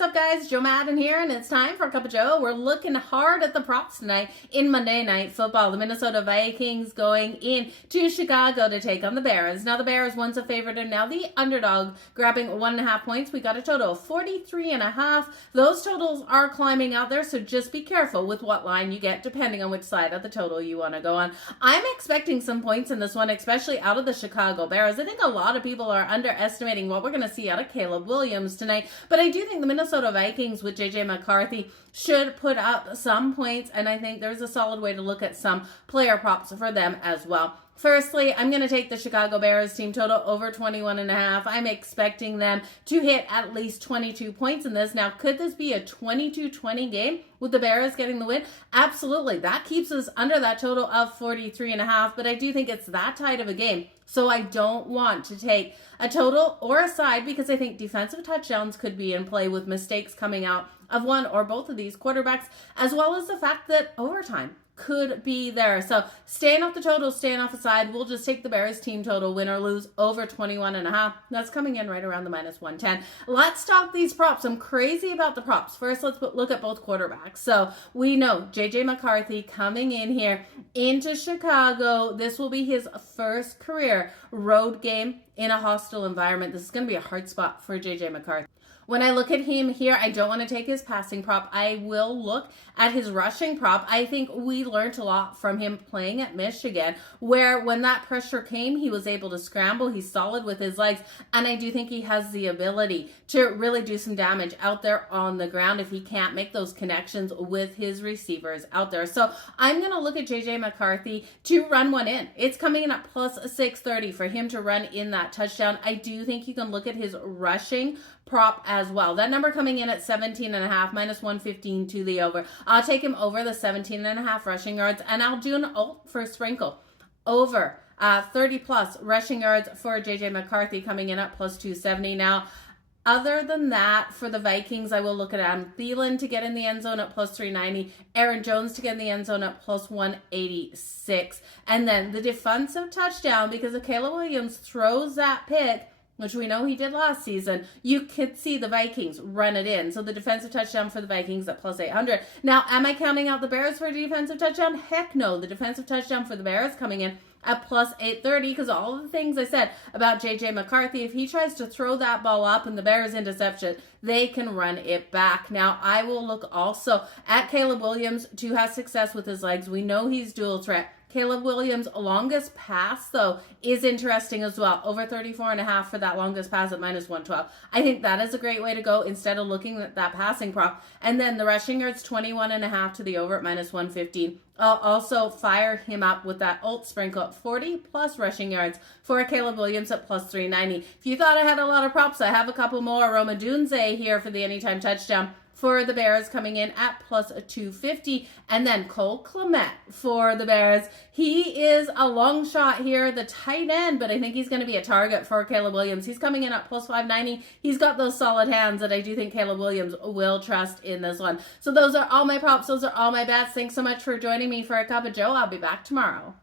what's up, guys? Jo Madden here, and it's time for a cup of Joe. We're looking hard at the props tonight in Monday Night Football. The Minnesota Vikings going in to Chicago to take on the Bears. Now, the Bears once a favorite and now the underdog, grabbing 1.5 points. We got a total of 43.5. Those totals are climbing out there, so just be careful with what line you get, depending on which side of the total you want to go on. I'm expecting some points in this one, especially out of the Chicago Bears. I think a lot of people are underestimating what we're going to see out of Caleb Williams tonight, but I do think the Minnesota Vikings with J.J. McCarthy should put up some points, and I think there's a solid way to look at some player props for them as well. Firstly, I'm going to take the Chicago Bears team total over 21.5. I'm expecting them to hit at least 22 points in this. Now, could this be a 22-20 game with the Bears getting the win? Absolutely. That keeps us under that total of 43.5, but I do think it's that tight of a game. So I don't want to take a total or a side because I think defensive touchdowns could be in play with mistakes coming out of one or both of these quarterbacks, as well as the fact that overtime could be there. So staying off the total, staying off the side, we'll just take the Bears team total, win or lose, over 21.5. That's coming in right around the -110. Let's talk these props. I'm crazy about the props. First, let's look at both quarterbacks. So we know J.J. McCarthy coming in here into Chicago. This will be his first career road game in a hostile environment. This is going to be a hard spot for J.J. McCarthy. When I look at him here, I don't want to take his passing prop. I will look at his rushing prop. I think we learned a lot from him playing at Michigan, where when that pressure came, he was able to scramble. He's solid with his legs, and I do think he has the ability to really do some damage out there on the ground if he can't make those connections with his receivers out there. So I'm going to look at J.J. McCarthy to run one in. It's coming in at plus 630 for him to run in that touchdown. I do think you can look at his rushing prop as well. That number coming in at 17.5, -115 to the over. I'll take him over the 17.5 rushing yards, and I'll do an alt for a sprinkle. Over 30 plus rushing yards for J.J. McCarthy coming in at plus 270. Now, other than that, for the Vikings, I will look at Adam Thielen to get in the end zone at plus 390, Aaron Jones to get in the end zone at plus 186, and then the defensive touchdown, because if Caleb Williams throws that pick, which we know he did last season, you could see the Vikings run it in. So the defensive touchdown for the Vikings at plus 800. Now, am I counting out the Bears for a defensive touchdown? Heck no. The defensive touchdown for the Bears coming in at plus 830, because all of the things I said about J.J. McCarthy, if he tries to throw that ball up and the Bears interception, they can run it back. Now, I will look also at Caleb Williams to have success with his legs. We know he's dual threat. Caleb Williams' longest pass, though, is interesting as well. Over 34.5 for that longest pass at -112. I think that is a great way to go instead of looking at that passing prop. And then the rushing yards, 21.5 to the over at -115. I'll also fire him up with that alt sprinkle at 40 plus rushing yards for Caleb Williams at plus 390. If you thought I had a lot of props, I have a couple more. Roma Dunze here for the anytime touchdown for the Bears coming in at plus 250. And then Cole Clement for the Bears. He is a long shot here, the tight end, but I think he's going to be a target for Caleb Williams. He's coming in at plus 590. He's got those solid hands that I do think Caleb Williams will trust in this one. So those are all my props. Those are all my bets. Thanks so much for joining me for a cup of Joe. I'll be back tomorrow.